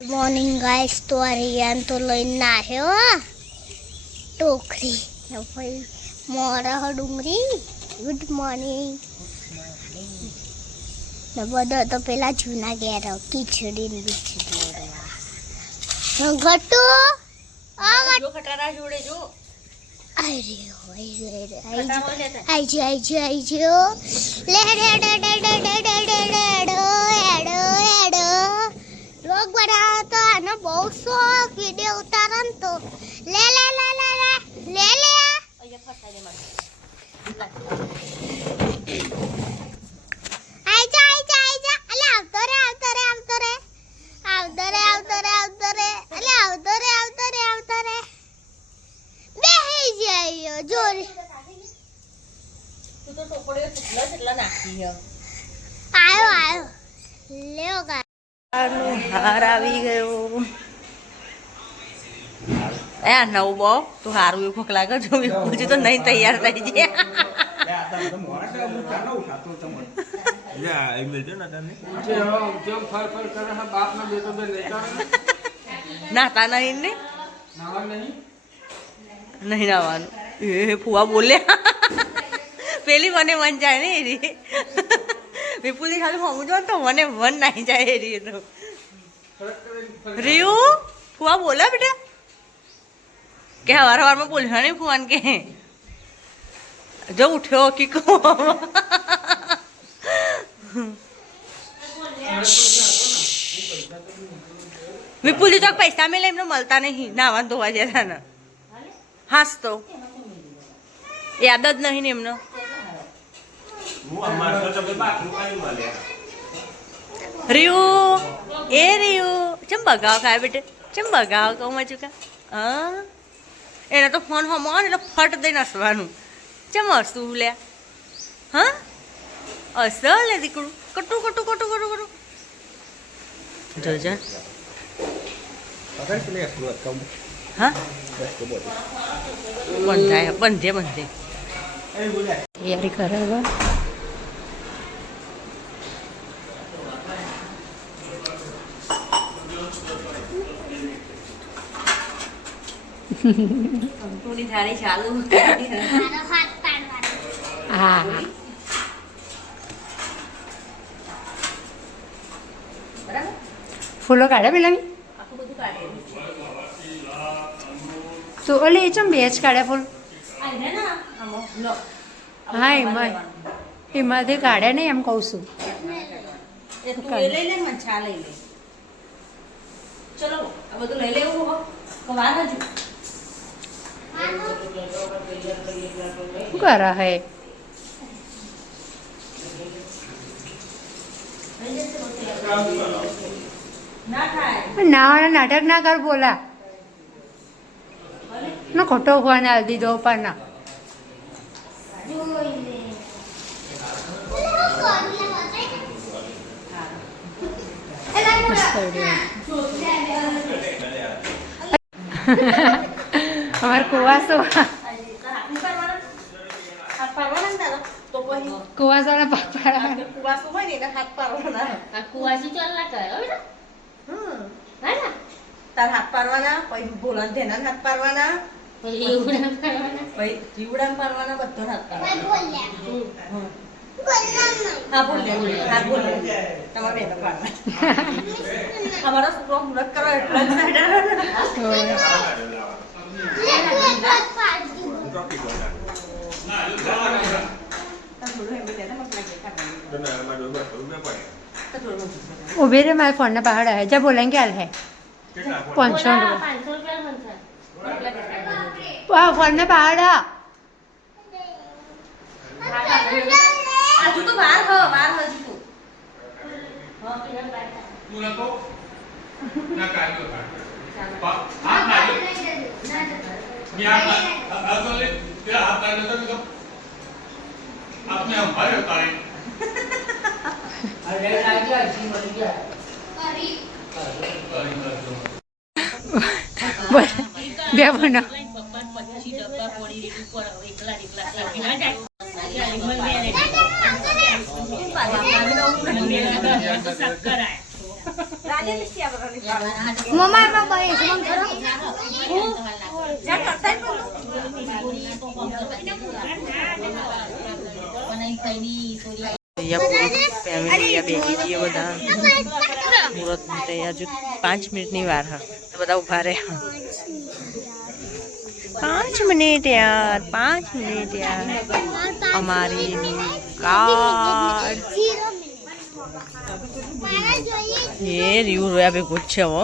Morning guys तो आर्यन तो लઈને આવ્યો ટોકરી ભાઈ મોરા ડુંગરી ગુડ મોર્નિંગ ને બધા તો પેલા જૂના ગયા ખીચડી ને બીચડી ગટુ આ ખટારા જોડે જો આઈ જો લે लोग बना तो आना बहुत शौक वीडियो उतारन तो ले ले ले ले ले ले ले आई जा अले आवतो रे बेही जायो जोरी तू तो टोपड़े छटला नाखी है आयो लेओ गा हार આવી ગયો એ નવ બો તું હારું એવું ભૂખ લાગે જો પૂછી તો નહીં તૈયાર થઈ જાય નાતા નહીં ને નહીં નાવાનું એ ફુવા બોલે પેલી મને મન જાય ને એરી વિપુલી ખાલી હમું જો તો મને મન નહીં જાય એ તો રીયુ ફુવા બોલા બેટા કે હવારમાં બોલ્યા નહીં ફુવાન કે જો ઉઠ્યો કીકો વિપુલી તો પૈસા મેલે એમને મળતા નહીં નાવા ધોવા જતા ને હાસ તો યાદ જ નહીં ને એમનો रियू ए रियू चम बगाव खाए बेटे चम बगाव कहूँ मैं चुका हाँ एने तो फोन हम એટલે ફટ દઈને હસવાનું ચમ હસતું લે હા અસલ લે દીકરું કટુ જોજા હા બંધે તૈયારી કરાવવા પૂરી થાળી ચાલુ હા ફૂલો કાઢે પેલા તો ઓલે ચમ બેચ કાઢે ફૂલ હા એમાંથી કાઢે નહીં એમ કહું છું ચલો આ બધું લઈ લેવું करा है ना नाटक ना कर बोला ना खोटो हुआ ना हल्दी दो पर ना हमार कुवासो कुवासो ना पापड़ा कुवासो હોય ને એટલે હાથ પારવાના આ કુવાસી ચાલના કરે બેટા હે ના તાર હાથ પારવાના પછી બોલન ધેના હાથ પારવાના પછી જીવડામ પારવાના પછી જીવડામ પારવાના બધો હાથ પારવાના હા બોલ લે તમારે બેનો પાડવા અમારો છોકરો મુરત કરો એટલે उबे रे मारे फोन ना पहाड़ है जब बोलेंगे हाल है 500 रुपया फोन ना पहाड़ आज तो बाहर हो जी तू मुला को ना काय को हाथ ना मी हाथ ले तेरा हाथ ना तो तो आपने हम भाई होता है अरे राजा जी मर गया करी બે બનો પછી ડબ્બા પડી રેડી પર એકલા ના જાય શક્કર આય મમ્મા માં ભાઈ જમણ કરો ફેમિલી બેઠી છીએ બધા મુહૂર્ત માટે હજુ 5 મિનિટની વાર હા તો બધા ઉભા રહ્યા 5 મિનિટ યાર 5 મિનિટ યાર અમારી કાર્ડ એ રીવ રોયા બે ગુડ છે હો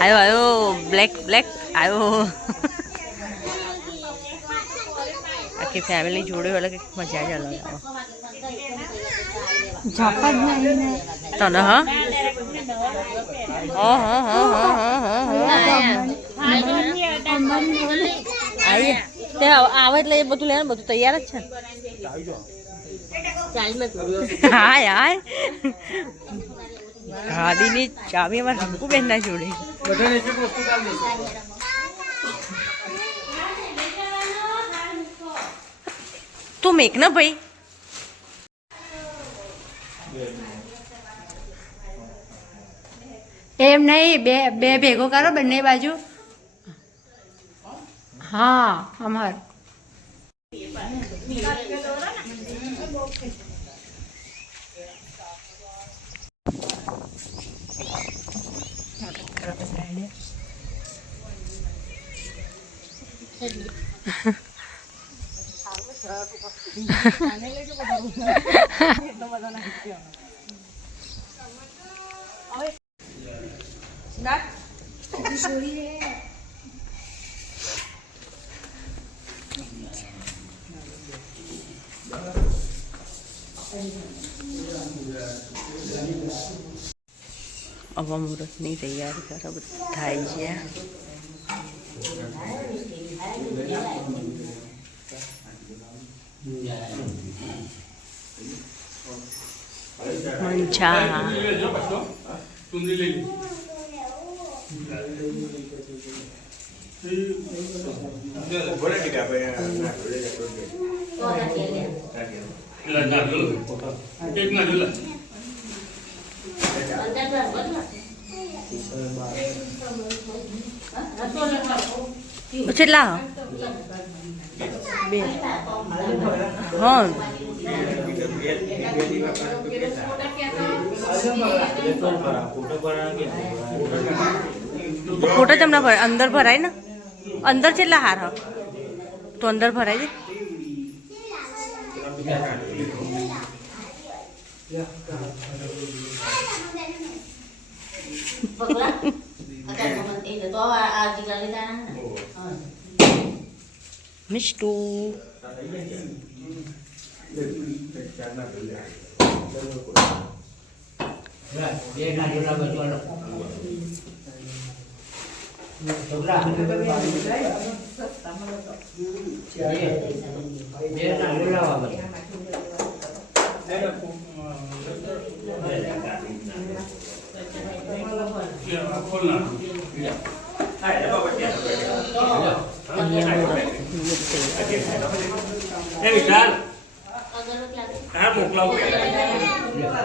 આવ્યો બ્લેક આવ્યો આખી ફેમિલી જોડે એટલે કંઈક મજા જ અલગ આવે તને હા તે આવે એટલે એ બધું લે બધું તૈયાર જ છે હા યાર ગાડીની ચાવી અમારે હંકુબેન ના જોડે તું મેક ના ભાઈ એમ નહીં બે ભેગો કરો બંને બાજુ હા અમાર હવે મુહૂર્તની તૈયારી કરે થાય છે મંચા કેટલા બે હા ફોટો તમને અંદર ભરાય ને અંદર કેટલા હાર તો અંદર ભરાય મિષ્ટુ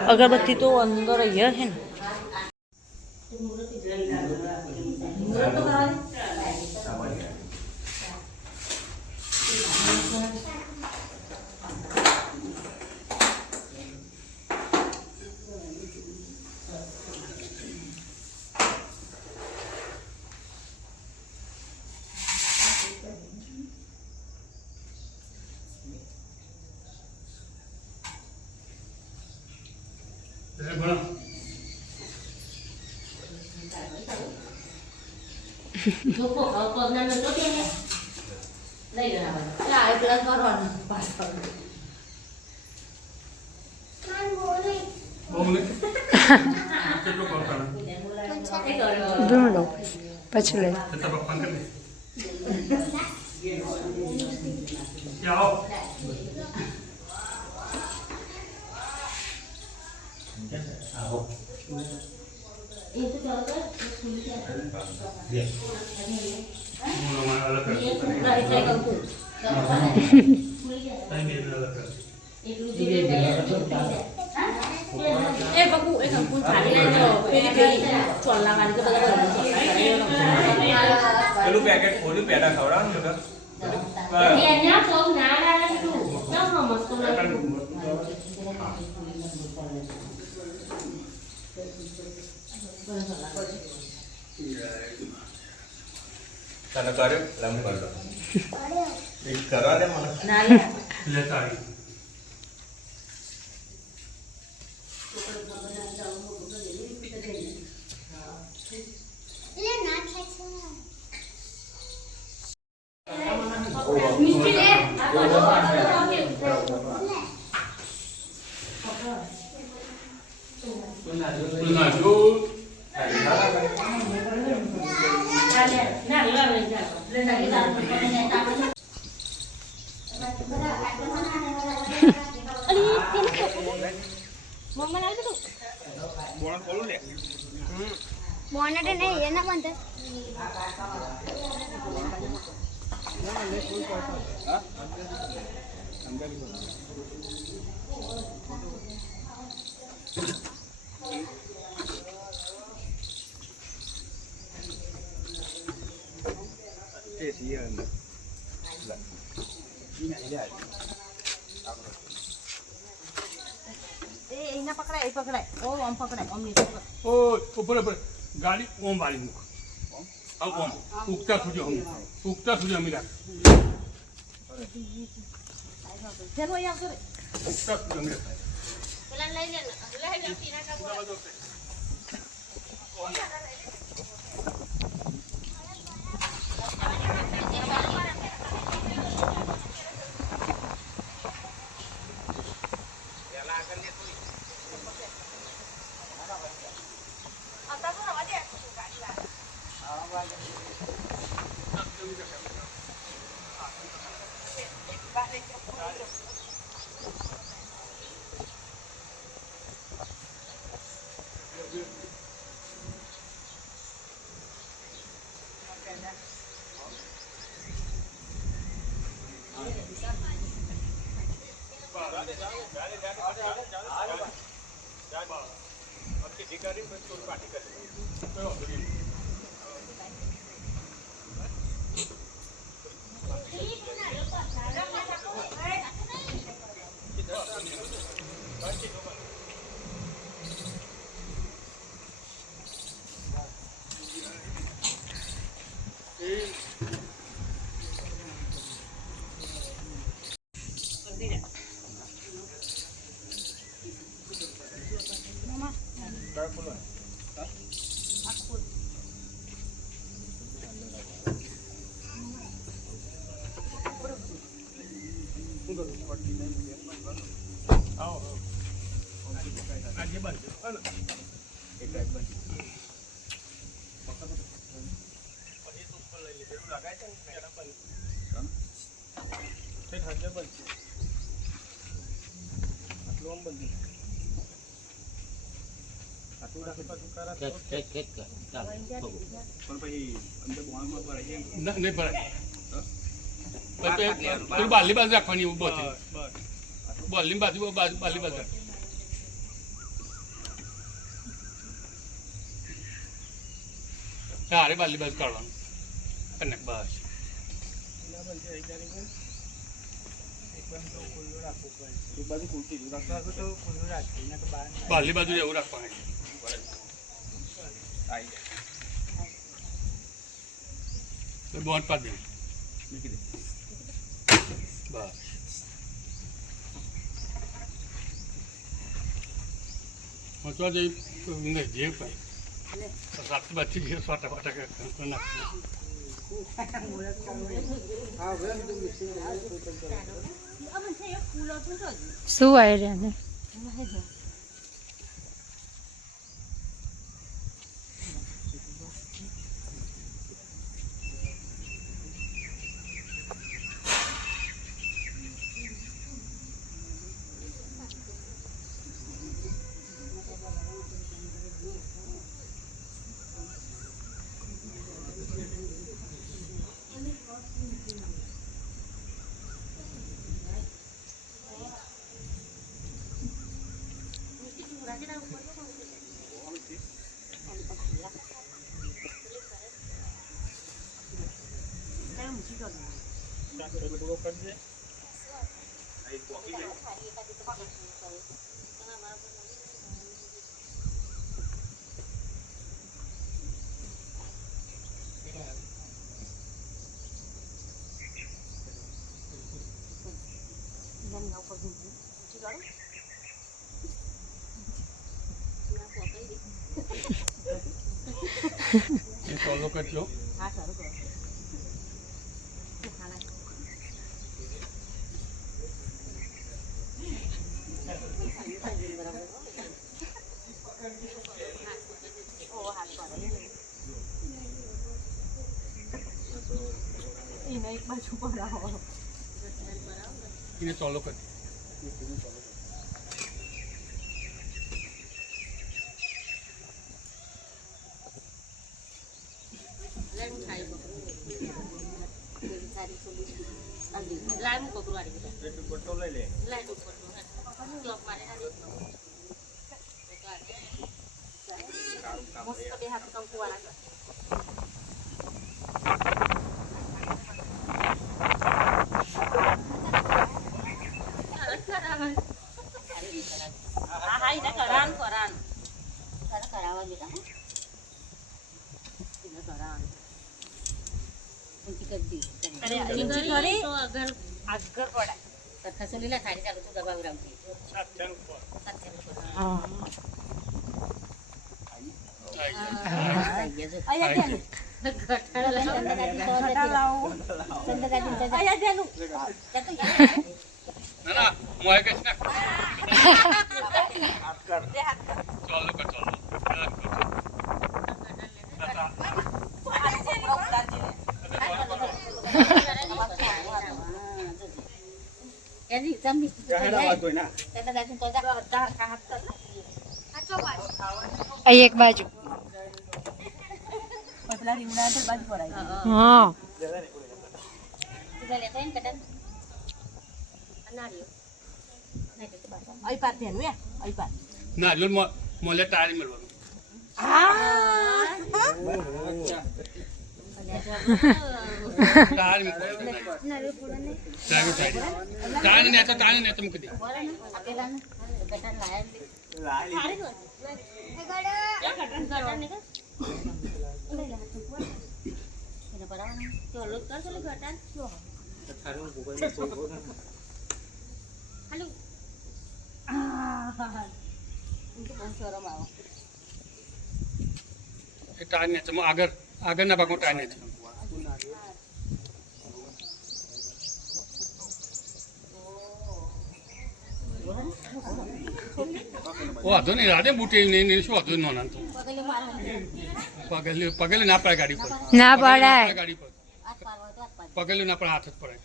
અગરબત્તી તો અંદર અહીંયા છે ને પછી લે બકુ એ કંકુ થાળી લેજો પેલી ચોલા વાળી તો બધા પેલું પેકેટ ખોલ્યું પેડા ખવડાવવાનું અહીંયા તો ના લાગે તું ના મસ્ત લાગે તને કર્યો લમ કરતો એક કરવા દે મને ના લે લે તાળી બોનટ નહીં એના બંધ એના પકડાય એ પકડાય ઓ આમ પકડાય આમ નીચે ઓ ઉપર ઉપર ગાડી ઓમ વાળી મૂક આમ ઓમ ઉગતા સુધી અમી રાખ જેનો અહીંયા આવતો રે ઉગતા સુધી અમી રાખ પેલા લઈ લે પીના કા નહીં ભરાય પેલું બાલી બાજુ રાખવાની એવું બધી બાલી બાજુ બાલી બાજુ હારે બાલી બાજુ કાઢવાનું અને બસ બાલી બાજુ એવું રાખવાનું બોટ પાડી દે બસ પહોંચવા જઈ નહીં જે ભાઈ રાત બાથી જે સોટા ફાટા શું આવી રહ્યા ને ફોલો કરજો. એને ચાલુ કરી ખસોલીલા થાળી ચાલુ છું ગરબા રમતી ના મોય કશ ના ચાલો કર ચાલો એની જમી અહીં એક બાજુ હા નારિયેળ મોલે ટાળી મળવાનું ટાણી ને તો મૂકી દે ટાણી ને આગળના ભાગમાં ટાણી છે વાંધો નહીં રાધે બુટી નહીં શું વાંધો નોના તો પગેલું ના પડે ગાડી પર ના પડાય ગાડી પર પગેલું ના પડે હાથ જ પડે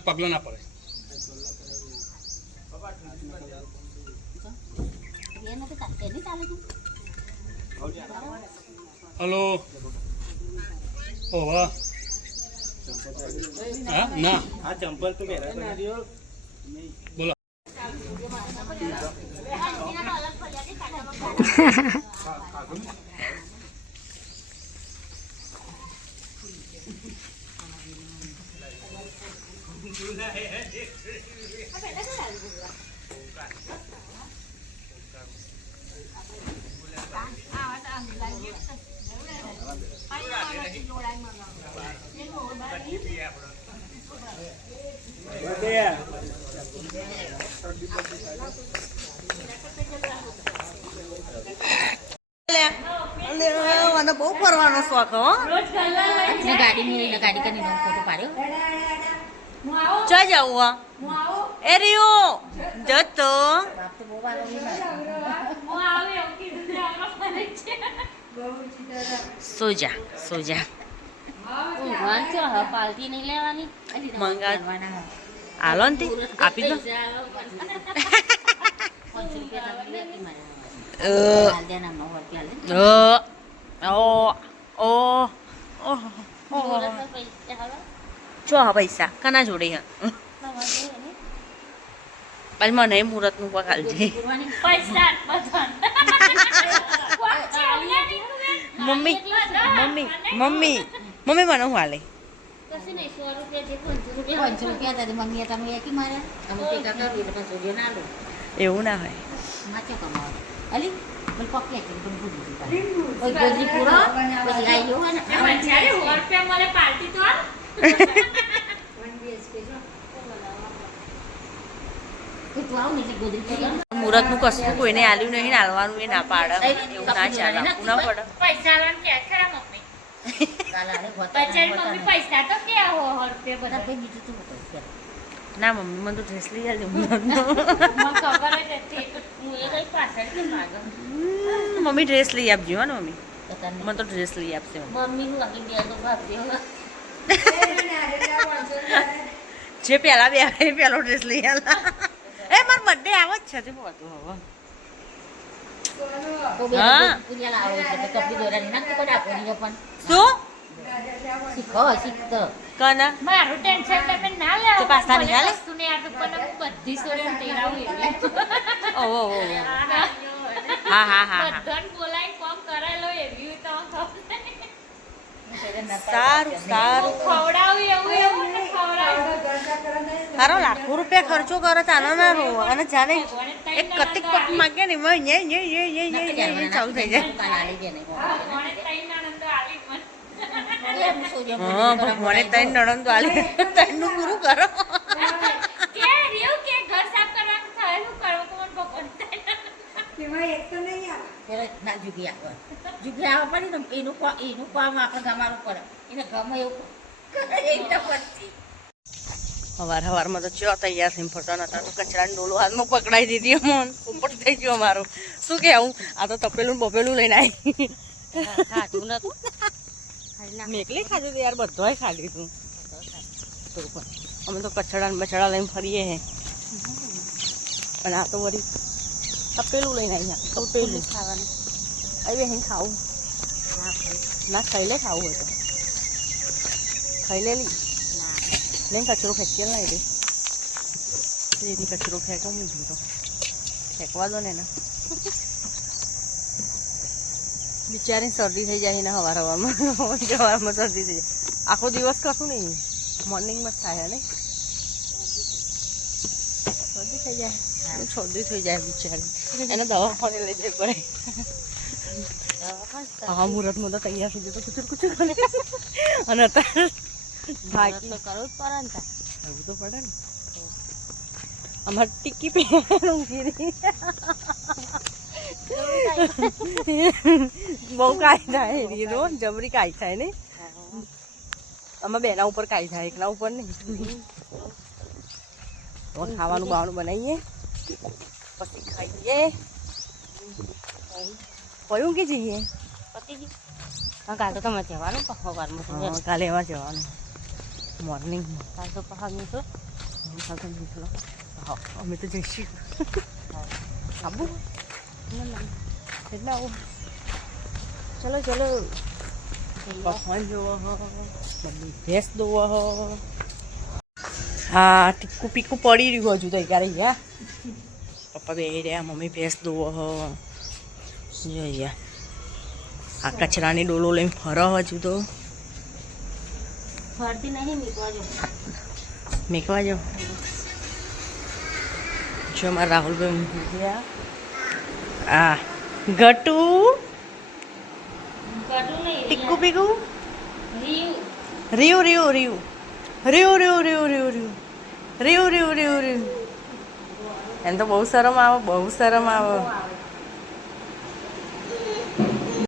પગલો ના પડે હલો ઓ વાહ હા ના આ ચંપલ તો બોલો મને બહુ ફરવાનો શોખ હો ગાડી મેળીને ગાડી કરીને ફોટો પાડ્યો ચો જવું એ રહ્યું જતો સોજા સોજા પાલટી નહીં લેવાની મંગા હાલો ને આપી દો ચો પૈસા કના જોડે હા પછી મને મુહૂર્ત નું પગાલજે મમ્મી મમ્મી મમ્મી મમ્મી મને હું હાલે કશું નહીં 100 રૂપિયા જે 500 રૂપિયા હતા મમ્મીએ તમે એકી મારે અમે ટેકા કર્યું એટલે 500 રૂપિયા ના લો એવું ના હોય માચે કમાવા અલી બોલ પક્કે છે પણ ભૂલી ઓય ગોદરી પૂરો પછી આઈ ગયો ને જ્યારે 100 રૂપિયા મળે પાર્ટી તો આ તું આવ ને ગોદરી પૂરો મુહૂર્તનું કશું કોઈને આલ્યું નહીં હાલવાનું એ ના પાડે એવું ના ચાલે આપવું ના પડે પૈસા આલવાનું કે ખરા મમ્મી બચારી મમ્મી પૈસા તો કે હો રૂપિયા બધા ભાઈ બીજું તું પૈસા ના મમ્મી મને તો ડ્રેસ લઈ આલી મને ખબર જ હતી હું એ કઈ પાછળ કે માગો મમ્મી ડ્રેસ લઈ આપજો હો ને મમ્મી મને તો ડ્રેસ લઈ આપશે મમ્મી હું આખી બે તો ભાગતી હવે જે પહેલા બે આવે એ પહેલો ડ્રેસ લઈ આલા એ મારો બર્થડે આવો જ છે તે બધું હવે તો બે હા. પૂજા લાવો છે તો કપડી દોરાની નાખ તો કડા કોની પણ શું શીખતો કના મારું ટેન્શન તમે ના લેવો તો પાસ્તા નહીં હાલે? વસ્તુ ને આપે પણ હું બધી સોરે તેરાવું એવી ઓહો ઓહો હા હા હા હા બધાને બોલાઈ કોમ કરેલો એવી તો સારું સારું ખવડાવું એવું એવું ને ખવડાવું તારો લાખો રૂપિયા ખર્ચો કરે ચાલો ના રો અને જાણે એક કતિક પક માંગે ને એમાં યે ચાલુ થઈ જાય મને તઈ આનંદ આલી મન હા ભગવાને ત્રણ નણંદ વાલી ત્રણનું પૂરું કરો કે રેવ કે ઘર સાફ કરવાનું થાય શું કરવું કોણ ભગવાન ના જુગી આવે પડી ને એનું કામ આપણે ગમાડવું પડે એને ગમે એવું એટલે પછી હવારમાં તો ચો તૈયાર થઈને ફરતા નતા તો કચરાની ડોલો હાથમાં પકડાઈ દીધી અમોન ઉપર થઈ ગયો અમારો શું કેવું આ તો તપેલું બપેલું લઈને આવી ખાધું નતું મેકલી ખાધું તો યાર બધાય ખાધી તું તો પણ અમે તો કચડા ને બચડા લઈને ફરીએ હે અને આ તો વળી તપેલું લઈને આવી તપેલું ખાવાનું આવી અહીં ખાવું ના ખાઈ લે ખાવું હોય તો ખાઈ લેલી નહીં કચરો ફેંકી લાવી દે એથી કચરો ફેંકો મૂકી તો ફેંકવા દો ને એને બિચારી શરદી થઈ જાય ને સવારમાં શરદી થઈ જાય આખો દિવસ કશું નહીં મોર્નિંગમાં જ થાય ને શરદી થઈ જાય શરદી થઈ જાય બિચારી એને દવાખાને લઈ જવી પડે હા મુહૂર્તમાં તો તૈયાર થઈ જાય તો કુચર કુચર કરે અને અત્યારે તો કરવું જ પડે ને એવું તો પડે ને અમારે ટીકી પહેરું કીધી બહુ કાઈ થાય એની તો જબરી કાઈ થાય ને આમાં બેના ઉપર કાઈ થાય એકના ઉપર નહીં તો ખાવાનું બાવાનું બનાવીએ પછી ખાઈએ કયું કે જઈએ પતિજી હા કાલે તો તમે જવાનું સવારમાં કાલે એમાં જવાનું મોર્નિંગ કાલે તો પહાડનું છો હા અમે તો જઈશું આબુ એટલે આવું ચલો ચલો પકવાન જોવો મમ્મી ભેંસ દોવો હા ટીકું પીકું પડી રહ્યું હજુ તો ક્યારે ગયા પપ્પા બે રહ્યા મમ્મી ભેંસ દોવો જોઈએ આ કચરાની ડોલો લઈને ફરો હજુ તો ફરતી નહીં મીકવા જો મેકવા જાઓ જો અમારા રાહુલભાઈ મૂકી ગયા આ ગટુ કાઢું નહીં ટીકું પીકું રીવ રીવ રીવ રીવ રીવ રીવ રીવ રીવ રીવ રીવ રીવ રીવ રીવ એને તો બહુ શરમ આવે બહુ શરમ આવે